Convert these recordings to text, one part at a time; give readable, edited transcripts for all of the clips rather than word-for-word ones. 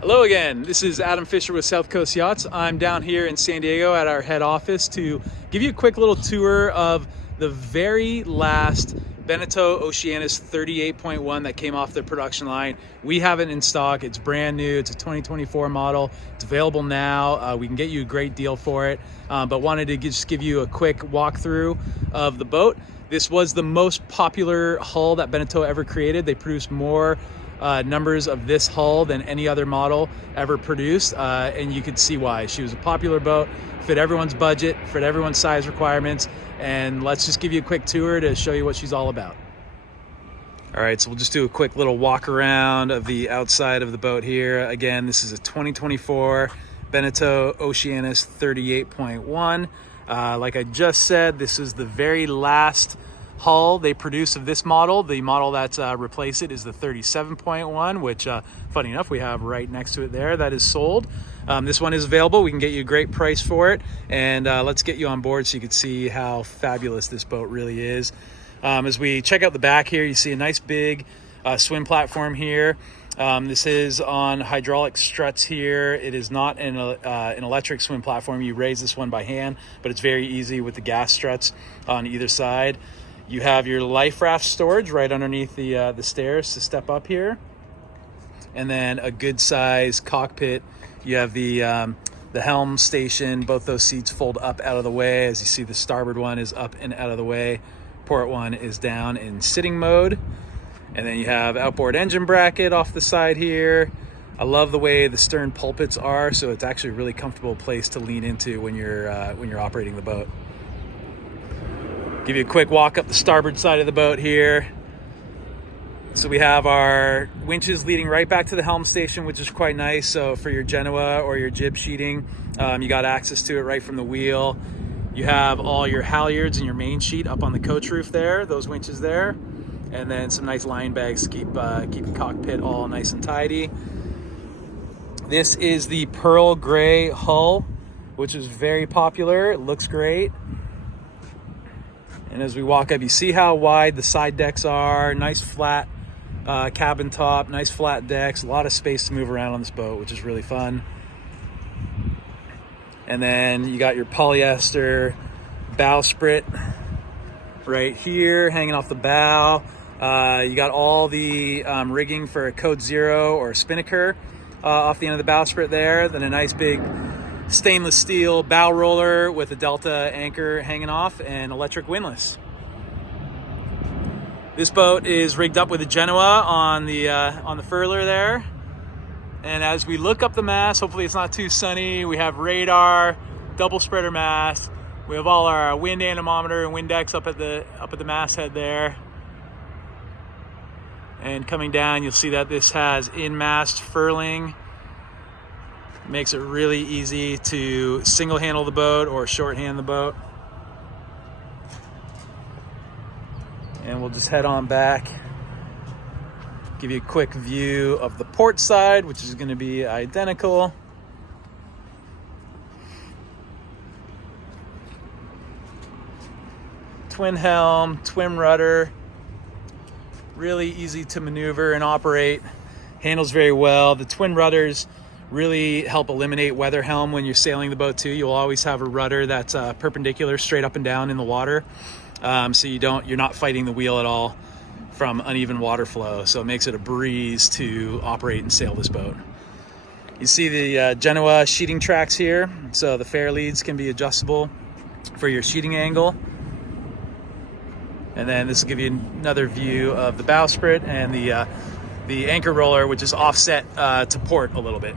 Hello again, this is Adam Fisher with South Coast Yachts. I'm down here in San Diego at our head office to give you a quick little tour of the very last Beneteau Oceanis 38.1 that came off the production line. We have it in stock, it's brand new, it's a 2024 model, it's available now. We can get you a great deal for it, but wanted to just give you a quick walkthrough of the boat. This was the most popular hull that Beneteau ever created. They produced more numbers of this hull than any other model ever produced, and you could see why. She was a popular boat, fit everyone's budget, fit everyone's size requirements, and let's just give you a quick tour to show you what she's all about. All right, so we'll just do a quick little walk around of the outside of the boat here. Again, this is a 2024 Beneteau Oceanis 38.1. Like I just said, this is the very last hull they produce of this model. The model that's replaced it is the 37.1, which funny enough we have right next to it there. That is sold. This one is available. We can get you a great price for it, and let's get you on board so you can see how fabulous this boat really is. As we check out the back here, you see a nice big swim platform here. This is on hydraulic struts here. It is not an electric swim platform. You raise this one by hand, but it's very easy with the gas struts on either side. You have your life raft storage right underneath the stairs to step up here. And then a good size cockpit. You have the helm station. Both those seats fold up out of the way. As you see, the starboard one is up and out of the way. Port one is down in sitting mode. And then you have outboard engine bracket off the side here. I love the way the stern pulpits are, so it's actually a really comfortable place to lean into when you're operating the boat. Give you a quick walk up the starboard side of the boat here. So we have our winches leading right back to the helm station, which is quite nice. So for your Genoa or your jib sheeting, you got access to it right from the wheel. You have all your halyards and your main sheet up on the coach roof there, those winches there. And then some nice line bags to keep the cockpit all nice and tidy. This is the pearl gray hull, which is very popular. It looks great. And as we walk up, you see how wide the side decks are. Nice flat cabin top, nice flat decks, a lot of space to move around on this boat, which is really fun. And then you got your polyester bowsprit right here hanging off the bow. You got all the rigging for a Code Zero or a spinnaker off the end of the bowsprit there. Then a nice big stainless steel bow roller with a Delta anchor hanging off and electric windlass. This boat is rigged up with a Genoa on the furler there. And as we look up the mast, hopefully it's not too sunny, we have radar, double spreader mast. We have all our wind anemometer and wind decks up at the masthead there. And coming down, you'll see that this has in-mast furling. Makes it really easy to single handle the boat or shorthand the boat. And we'll just head on back. Give you a quick view of the port side, which is going to be identical. Twin helm, twin rudder. Really easy to maneuver and operate. Handles very well. The twin rudders really help eliminate weather helm when you're sailing the boat too. You'll always have a rudder that's perpendicular straight up and down in the water, so you're not fighting the wheel at all from uneven water flow. So it makes it a breeze to operate and sail this boat. You see the Genoa sheeting tracks here, so the fair leads can be adjustable for your sheeting angle. And then this will give you another view of the bowsprit and the anchor roller, which is offset to port a little bit.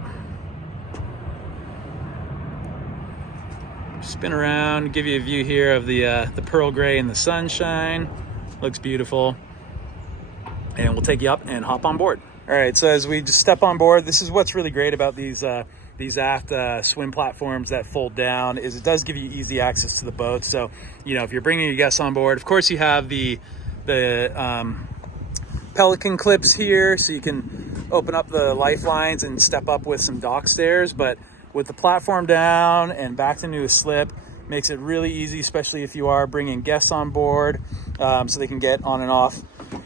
Spin around, give you a view here of the pearl gray in the sunshine. Looks beautiful. And we'll take you up and hop on board. All right, so as we just step on board, this is what's really great about these aft swim platforms that fold down, is it does give you easy access to the boat. So, you know, if you're bringing your guests on board, of course you have the Pelican clips here, so you can open up the lifelines and step up with some dock stairs. But with the platform down and backed into a slip, makes it really easy, especially if you are bringing guests on board, so they can get on and off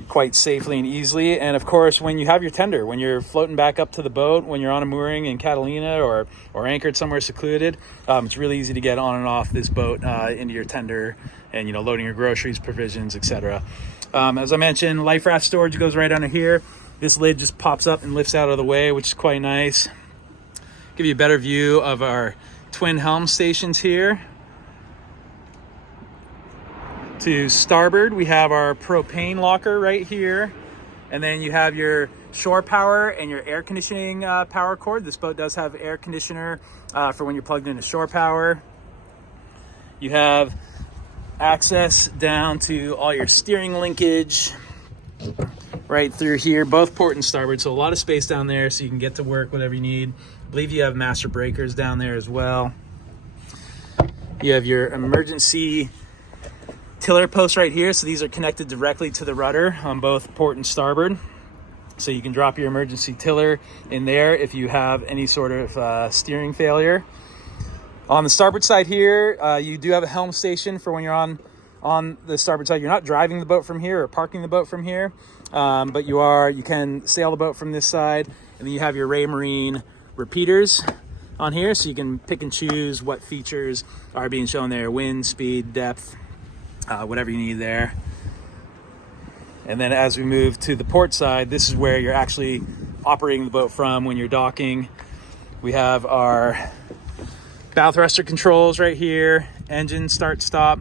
quite safely and easily. And of course, when you have your tender, when you're floating back up to the boat, when you're on a mooring in Catalina or anchored somewhere secluded, it's really easy to get on and off this boat into your tender and, you know, loading your groceries, provisions, etc. As I mentioned, life raft storage goes right under here. This lid just pops up and lifts out of the way, which is quite nice. Give you a better view of our twin helm stations here. To starboard, we have our propane locker right here. And then you have your shore power and your air conditioning power cord. This boat does have air conditioner for when you're plugged into shore power. You have access down to all your steering linkage right through here, both port and starboard. So a lot of space down there so you can get to work, whatever you need. I believe you have master breakers down there as well. You have your emergency tiller posts right here. So these are connected directly to the rudder on both port and starboard. So you can drop your emergency tiller in there if you have any sort of steering failure. On the starboard side here, you do have a helm station for when you're on the starboard side. You're not driving the boat from here or parking the boat from here, but you can sail the boat from this side. And then you have your Raymarine repeaters on here, so you can pick and choose what features are being shown there: wind, speed, depth, whatever you need there. And then as we move to the port side, this is where you're actually operating the boat from when you're docking. We have our bow thruster controls right here, engine start stop,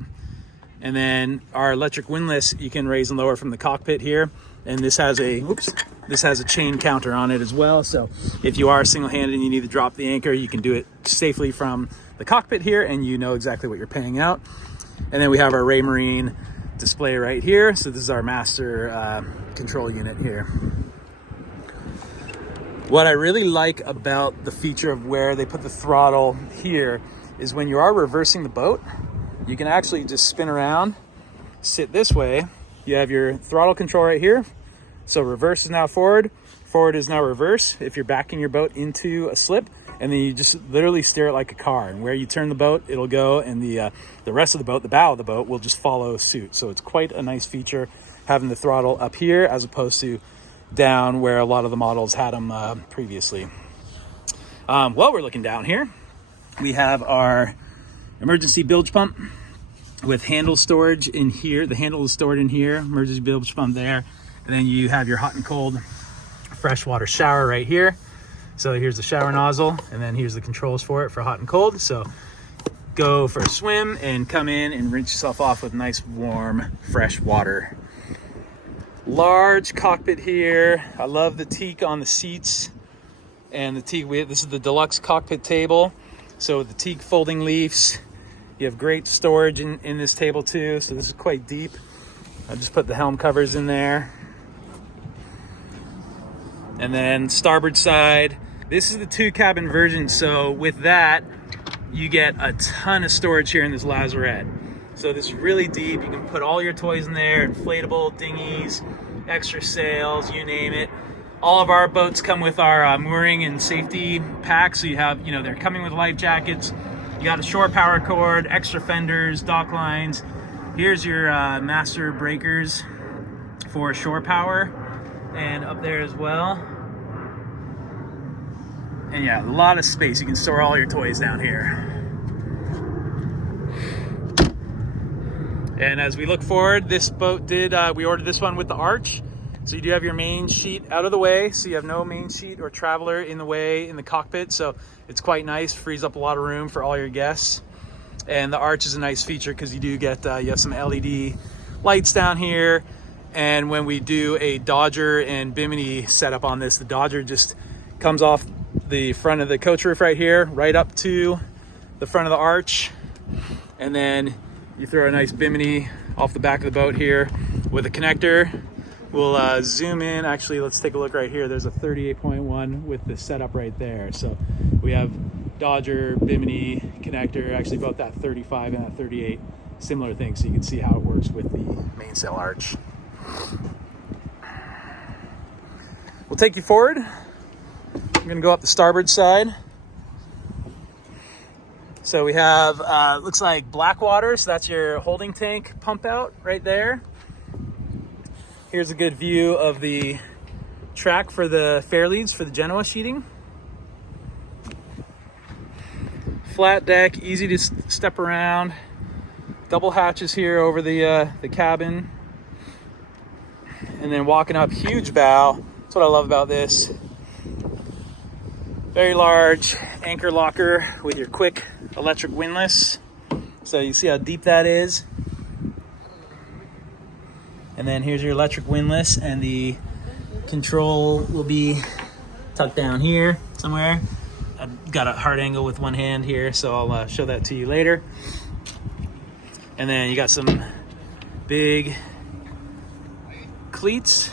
and then our electric windlass you can raise and lower from the cockpit here. And this has a chain counter on it as well. So if you are single-handed and you need to drop the anchor, you can do it safely from the cockpit here, and you know exactly what you're paying out. And then we have our Raymarine display right here. So this is our master control unit here. What I really like about the feature of where they put the throttle here is when you are reversing the boat, you can actually just spin around, sit this way. You have your throttle control right here. So reverse is now forward, forward is now reverse if you're backing your boat into a slip, and then you just literally steer it like a car. And where you turn the boat, it'll go, and the rest of the boat, the bow of the boat, will just follow suit. So it's quite a nice feature having the throttle up here as opposed to down where a lot of the models had them previously. While we're looking down here, we have our emergency bilge pump with handle storage in here. The handle is stored in here, emergency bilge pump there. And then you have your hot and cold freshwater shower right here. So here's the shower nozzle, and then here's the controls for it for hot and cold. So go for a swim and come in and rinse yourself off with nice warm fresh water. Large cockpit here. I love the teak on the seats and the teak. This is the deluxe cockpit table. So with the teak folding leaves, you have great storage in this table too. So this is quite deep. I just put the helm covers in there. And then starboard side, this is the 2-cabin version. So with that, you get a ton of storage here in this lazarette. So this is really deep. You can put all your toys in there, inflatable dinghies, extra sails, you name it. All of our boats come with our mooring and safety pack. So you have, they're coming with life jackets. You got a shore power cord, extra fenders, dock lines. Here's your master breakers for shore power, and up there as well. And yeah, a lot of space. You can store all your toys down here. And as we look forward, this boat we ordered this one with the arch. So you do have your main sheet out of the way, so you have no main sheet or traveler in the way in the cockpit. So it's quite nice, frees up a lot of room for all your guests. And the arch is a nice feature because you do get, you have some LED lights down here. And when we do a Dodger and Bimini setup on this, the Dodger just comes off the front of the coach roof right here, right up to the front of the arch. And then you throw a nice Bimini off the back of the boat here with a connector. We'll zoom in. Actually, let's take a look right here. There's a 38.1 with the setup right there. So we have Dodger, Bimini connector, actually both that 35 and that 38, similar thing. So you can see how it works with the mainsail arch. We'll take you forward. I'm gonna go up the starboard side. So we have, looks like black water. So that's your holding tank pump out right there. Here's a good view of the track for the fairleads for the Genoa sheeting. Flat deck, easy to step around. Double hatches here over the cabin. And then walking up, huge bow. That's what I love about this. Very large anchor locker with your quick electric windlass. So you see how deep that is. And then here's your electric windlass, and the control will be tucked down here somewhere. I've got a hard angle with one hand here, so I'll show that to you later. And then you got some big cleats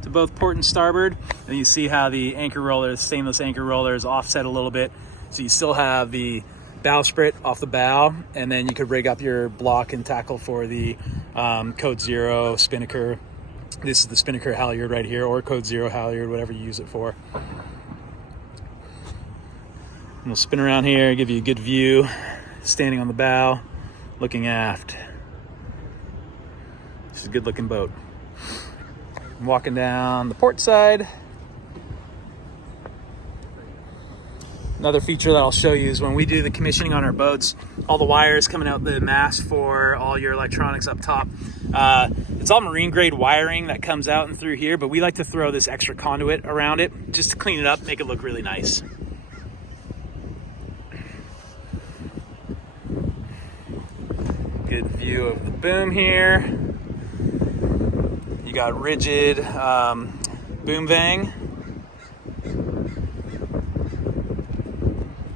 to both port and starboard. And you see how the anchor roller, the stainless anchor roller, is offset a little bit. So you still have the bowsprit off the bow, and then you could rig up your block and tackle for the Code Zero spinnaker. This is the spinnaker halyard right here, or Code Zero halyard, whatever you use it for. And we'll spin around here, give you a good view, standing on the bow, looking aft. This is a good looking boat. I'm walking down the port side. Another feature that I'll show you is when we do the commissioning on our boats, all the wires coming out the mast for all your electronics up top. It's all marine grade wiring that comes out and through here, but we like to throw this extra conduit around it just to clean it up, make it look really nice. Good view of the boom here. You got rigid boom vang.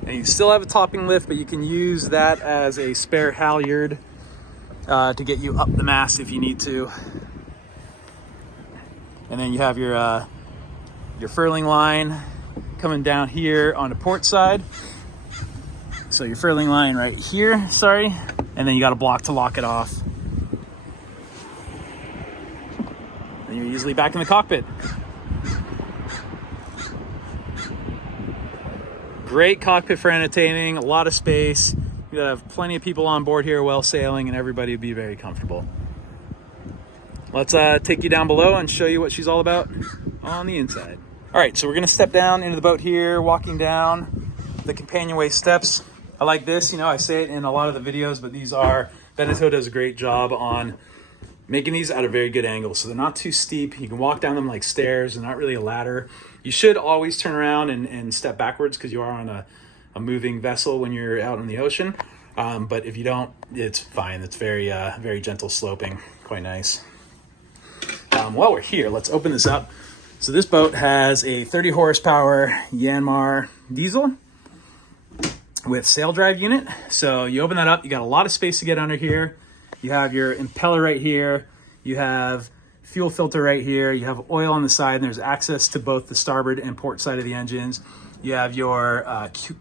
And you still have a topping lift, but you can use that as a spare halyard to get you up the mast if you need to. And then you have your furling line coming down here on the port side. So your furling line right here, sorry. And then you got a block to lock it off. And you're usually back in the cockpit. Great cockpit for entertaining, a lot of space. You have plenty of people on board here while sailing, and everybody would be very comfortable. Let's take you down below and show you what she's all about on the inside. All right, so we're gonna step down into the boat here, walking down the companionway steps. I like this, you know, I say it in a lot of the videos, but Beneteau does a great job on making these at a very good angle. So they're not too steep. You can walk down them like stairs. They're not really a ladder. You should always turn around and step backwards because you are on a moving vessel when you're out in the ocean. But if you don't, it's fine. It's very, very gentle sloping, quite nice. While we're here, let's open this up. So this boat has a 30 horsepower Yanmar diesel with sail drive unit. So you open that up, you got a lot of space to get under here. You have your impeller right here. You have fuel filter right here. You have oil on the side, and there's access to both the starboard and port side of the engines. You have your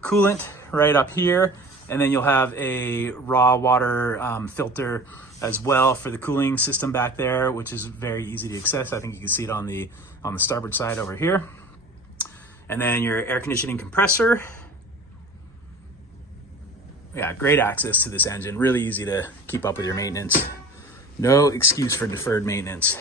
coolant right up here, and then you'll have a raw water filter as well for the cooling system back there, which is very easy to access. I think you can see it on the starboard side over here. And then your air conditioning compressor. Yeah, great access to this engine. Really easy to keep up with your maintenance. No excuse for deferred maintenance.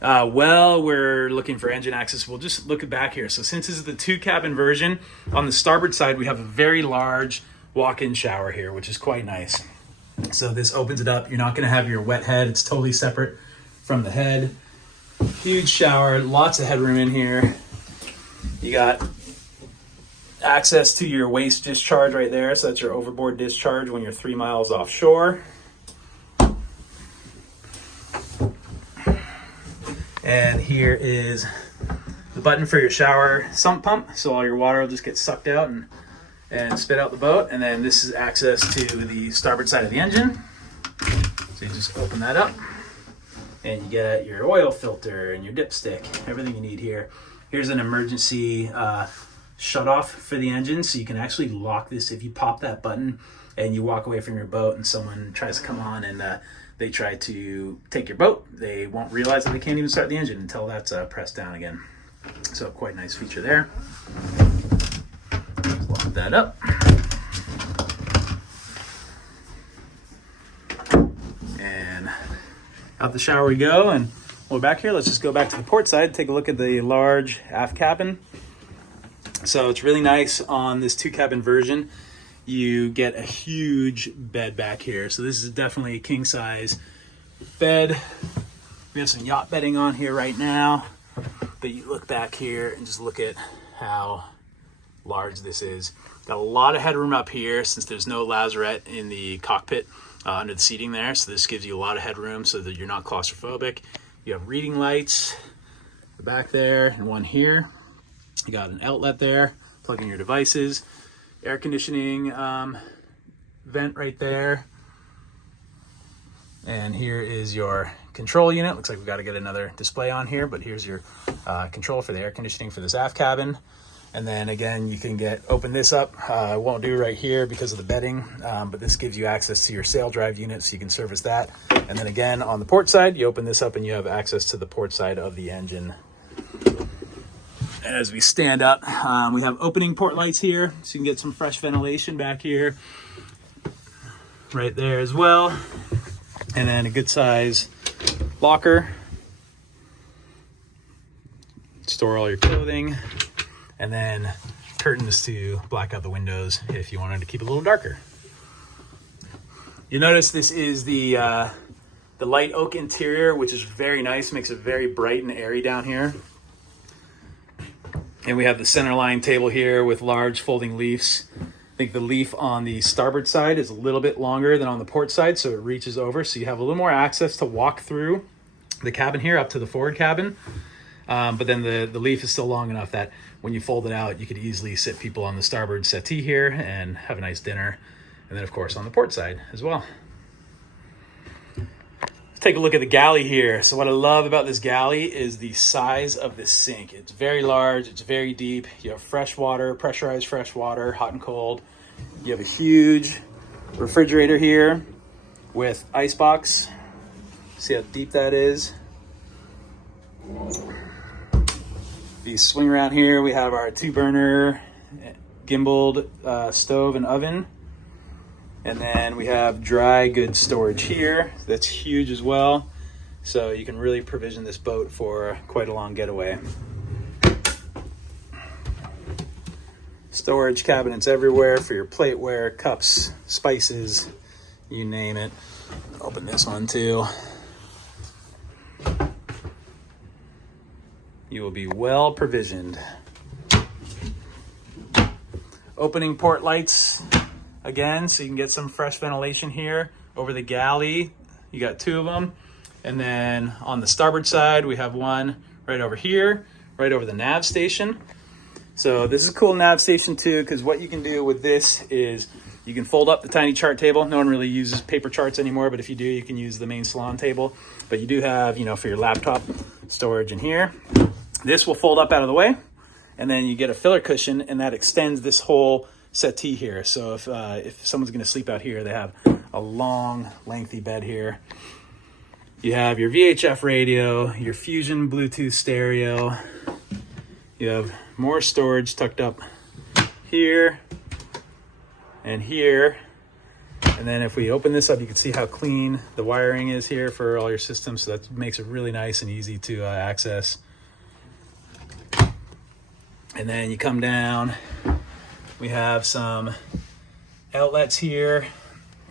Well, we're looking for engine access. We'll just look back here. So since this is the 2-cabin version, on the starboard side, we have a very large walk-in shower here, which is quite nice. So this opens it up. You're not going to have your wet head. It's totally separate from the head. Huge shower, lots of headroom in here. You got access to your waste discharge right there. So that's your overboard discharge when you're 3 miles offshore. And here is the button for your shower sump pump. So all your water will just get sucked out and spit out the boat. And then this is access to the starboard side of the engine. So you just open that up and you get your oil filter and your dipstick, everything you need here. Here's an emergency shut off for the engine. So you can actually lock this if you pop that button and you walk away from your boat and someone tries to come on and they try to take your boat. They won't realize that they can't even start the engine until that's pressed down again. So quite nice feature there. Let's lock that up. And out the shower we go, and We're back here. Let's just go back to the port side, take a look at the large aft cabin. So it's really nice on this 2-cabin version. You get a huge bed back here. So this is definitely a king size bed. We have some yacht bedding on here right now, but you look back here and just look at how large this is. Got a lot of headroom up here since there's no lazarette in the cockpit under the seating there. So this gives you a lot of headroom so that you're not claustrophobic. You have reading lights back there and one here. You got an outlet there, plug in your devices, air conditioning vent right there. And here is your control unit. Looks like we've got to get another display on here, but here's your control for the air conditioning for this aft cabin. And then again, you can open this up. I won't do right here because of the bedding, but this gives you access to your sail drive unit, so you can service that. And then again, on the port side, you open this up and you have access to the port side of the engine. As we stand up, we have opening port lights here, so you can get some fresh ventilation back here. Right there as well. And then a good size locker. Store all your clothing. And then curtains to black out the windows if you wanted to keep it a little darker. You notice this is the light oak interior, which is very nice, makes it very bright and airy down here. And we have the center line table here with large folding leaves. I think the leaf on the starboard side is a little bit longer than on the port side, so it reaches over. So you have a little more access to walk through the cabin here up to the forward cabin. But then the leaf is still long enough that when you fold it out, you could easily sit people on the starboard settee here and have a nice dinner. And then of course on the port side as well. Let's take a look at the galley here. So what I love about this galley is the size of this sink. It's very large, it's very deep. You have fresh water, pressurized fresh water, hot and cold. You have a huge refrigerator here with icebox. See how deep that is? These swing around here. We have our 2-burner gimbaled stove and oven. And then we have dry goods storage here. That's huge as well. So you can really provision this boat for quite a long getaway. Storage cabinets everywhere for your plateware, cups, spices, you name it. Open this one too. You will be well provisioned. Opening port lights again, so you can get some fresh ventilation here over the galley. You got 2 of them. And then on the starboard side, we have one right over here, right over the nav station. So this is a cool nav station too, because what you can do with this is you can fold up the tiny chart table. No one really uses paper charts anymore, but if you do, you can use the main salon table. But you do have, for your laptop storage in here. This will fold up out of the way, and then you get a filler cushion, and that extends this whole settee here. So if someone's going to sleep out here, they have a long, lengthy bed here. You have your VHF radio, your Fusion Bluetooth stereo. You have more storage tucked up here and here. And then if we open this up, you can see how clean the wiring is here for all your systems. So that makes it really nice and easy to access. And then you come down, we have some outlets here.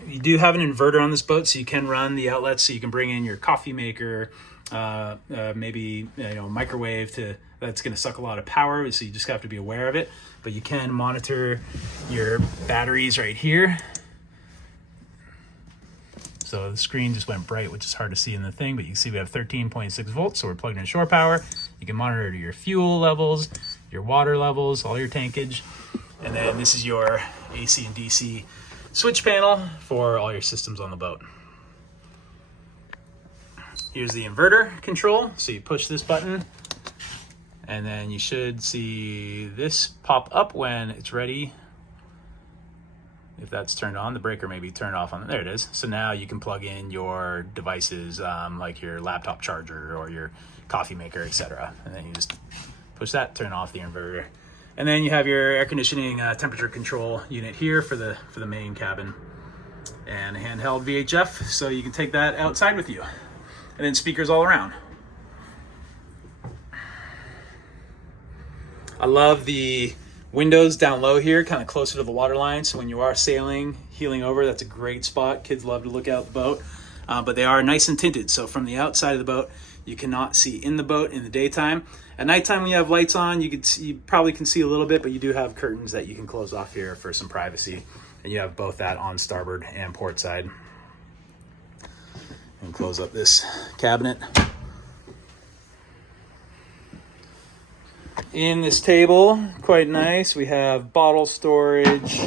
You do have an inverter on this boat, so you can run the outlets, so you can bring in your coffee maker, maybe microwave that's going to suck a lot of power, so you just have to be aware of it. But you can monitor your batteries right here. So the screen just went bright, which is hard to see in the thing, but you can see we have 13.6 volts, so we're plugged in shore power. You can monitor your fuel levels, your water levels, all your tankage. And then this is your AC and DC switch panel for all your systems on the boat. Here's the inverter control. So you push this button, and then you should see this pop up when it's ready. If that's turned on, the breaker may be turned off on. There it is. So now you can plug in your devices, like your laptop charger or your coffee maker, etc. And then you just push that, turn off the inverter. And then you have your air conditioning temperature control unit here for the main cabin, and a handheld VHF, so you can take that outside with you. And then speakers all around. I love the windows down low here, kind of closer to the water line. So when you are sailing, heeling over, that's a great spot. Kids love to look out the boat, but they are nice and tinted. So from the outside of the boat, you cannot see in the boat in the daytime. At nighttime, when you have lights on, you probably can see a little bit, but you do have curtains that you can close off here for some privacy. And you have both that on starboard and port side. And close up this cabinet. In this table, quite nice, we have bottle storage.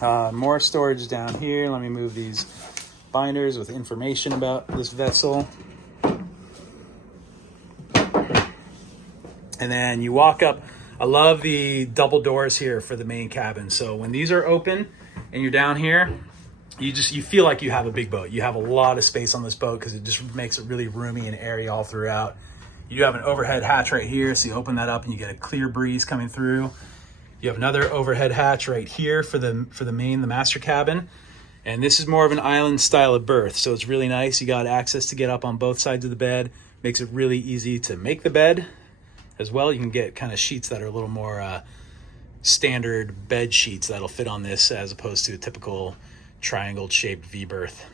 More storage down here. Let me move these binders with information about this vessel. And then you walk up. I love the double doors here for the main cabin. So when these are open and you're down here, you feel like you have a big boat. You have a lot of space on this boat because it just makes it really roomy and airy all throughout. You do have an overhead hatch right here, so you open that up and you get a clear breeze coming through. You have another overhead hatch right here for the master cabin. And this is more of an island style of berth, so it's really nice. You got access to get up on both sides of the bed. Makes it really easy to make the bed as well. You can get kind of sheets that are a little more standard bed sheets that'll fit on this as opposed to a typical triangle shaped V berth.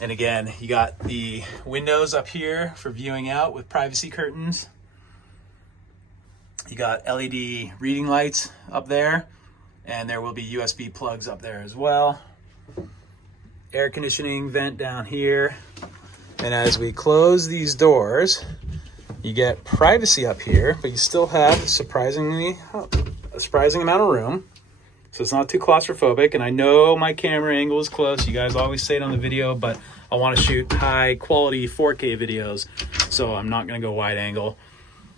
And again, you got the windows up here for viewing out with privacy curtains. You got LED reading lights up there, and there will be USB plugs up there as well. Air conditioning vent down here. And as we close these doors, you get privacy up here, but you still have a surprising amount of room. So it's not too claustrophobic. And I know my camera angle is close. You guys always say it on the video, but I want to shoot high quality 4K videos, so I'm not going to go wide angle.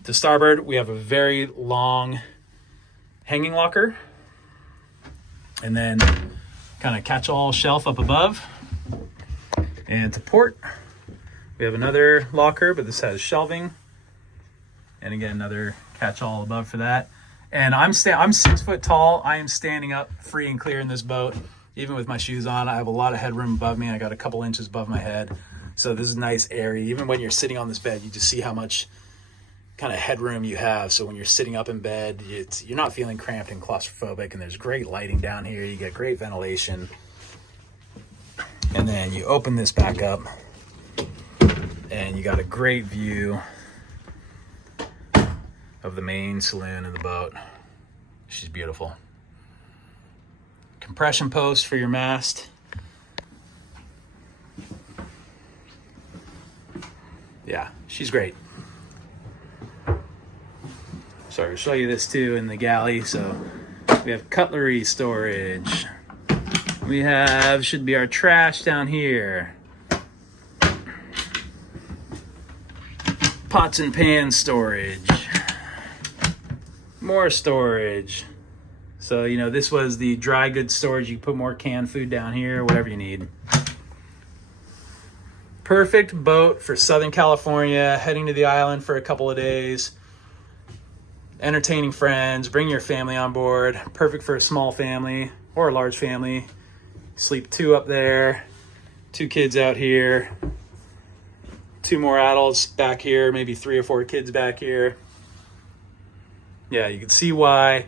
To starboard, we have a very long hanging locker, and then kind of catch-all shelf up above. And to port, we have another locker, but this has shelving. And again, another catch-all above for that. And I'm 6 foot tall. I am standing up free and clear in this boat. Even with my shoes on, I have a lot of headroom above me. I got a couple inches above my head. So this is nice, airy. Even when you're sitting on this bed, you just see how much kind of headroom you have. So when you're sitting up in bed, you're not feeling cramped and claustrophobic. And there's great lighting down here. You get great ventilation. And then you open this back up, and you got a great view of the main saloon of the boat. She's beautiful. Compression post for your mast. Yeah, she's great. So I'll show you this too in the galley. So we have cutlery storage. We have, should be our trash down here. Pots and pan storage. More storage. So, you know, this was the dry goods storage. You put more canned food down here, whatever you need. Perfect boat for Southern California, heading to the island for a couple of days. Entertaining friends, bring your family on board. Perfect for a small family or a large family. Sleep 2 up there, 2 kids out here, 2 more adults back here, maybe 3 or 4 kids back here. Yeah, you can see why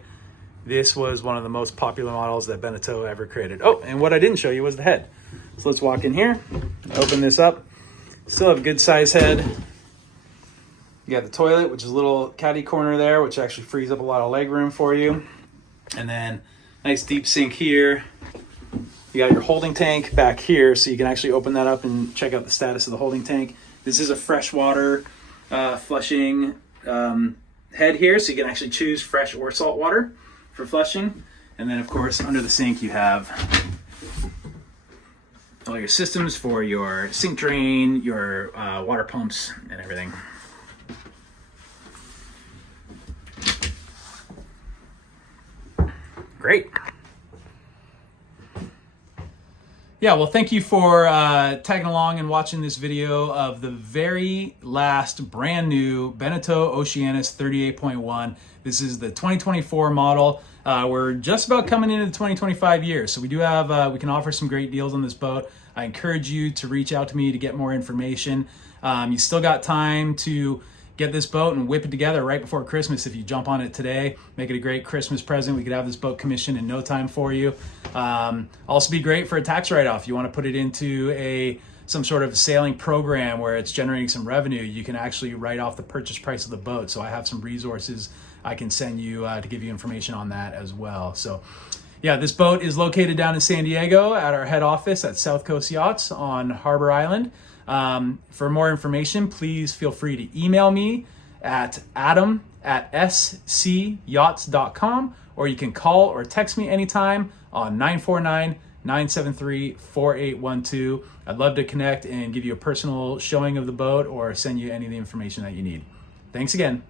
this was one of the most popular models that Beneteau ever created. Oh, and what I didn't show you was the head. So let's walk in here, open this up. Still have a good size head. You got the toilet, which is a little caddy corner there, which actually frees up a lot of leg room for you. And then nice deep sink here. You got your holding tank back here, so you can actually open that up and check out the status of the holding tank. This is a freshwater flushing head here, so you can actually choose fresh or salt water for flushing. And then of course under the sink you have all your systems for your sink drain, your water pumps and everything. Great. Yeah, well, thank you for tagging along and watching this video of the very last brand new Beneteau Oceanis 38.1. This is the 2024 model. We're just about coming into the 2025 year, so we do have, we can offer some great deals on this boat. I encourage you to reach out to me to get more information. You still got time to get this boat and whip it together right before Christmas. If you jump on it today, make it a great Christmas present. We could have this boat commissioned in no time for you. Also be great for a tax write-off. You want to put it into some sort of sailing program where it's generating some revenue. You can actually write off the purchase price of the boat. So I have some resources I can send you to give you information on that as well. So yeah, this boat is located down in San Diego at our head office at South Coast Yachts on Harbor Island. For more information, please feel free to email me at adam@scyachts.com, or you can call or text me anytime on 949-973-4812. I'd love to connect and give you a personal showing of the boat or send you any of the information that you need. Thanks again.